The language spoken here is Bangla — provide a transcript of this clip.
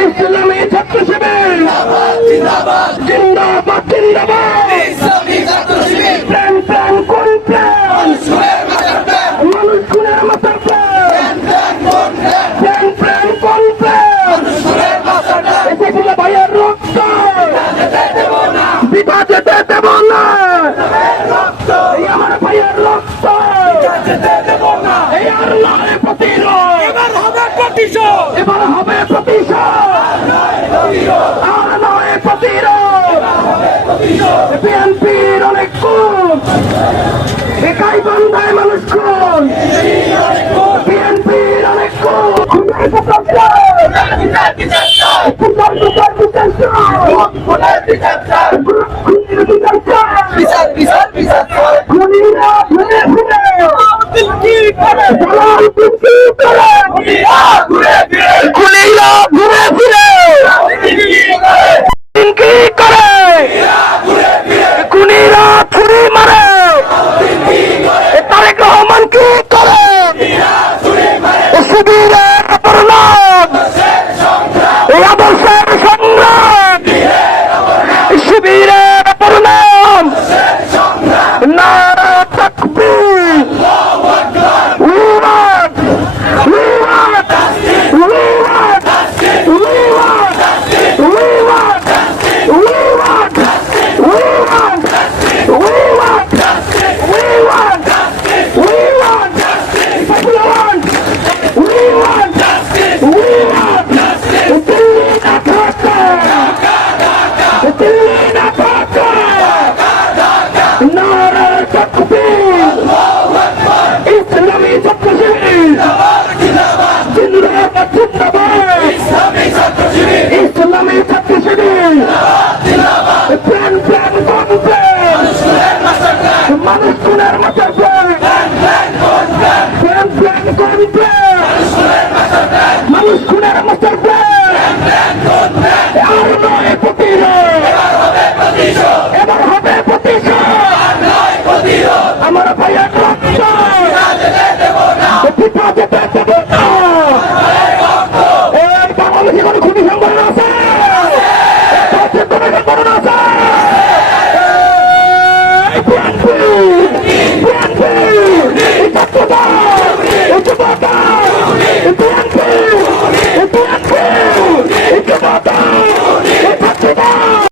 ইসলামী ছাত্র শিবির জিন্দাবাদ জিন্দাবাদ প্রাণ প্রাণ কোন প্রাণ মানুষ খুনের মাথার প্রাণ প্রাণ প্রাণ কোন প্রাণ এসেছিল ভাইয়ের রক্ত বিভাজেতে দেব না এই আমার ভাইয়ের রক্ত এই আর নয় প্রতিরোধ এবার হবে প্রতিশোধ আর নয় প্রতিরোধ বিএনপির অনেক খুন একাই বন্ধায় মানুষ খুন বিএনপির অনেক খুন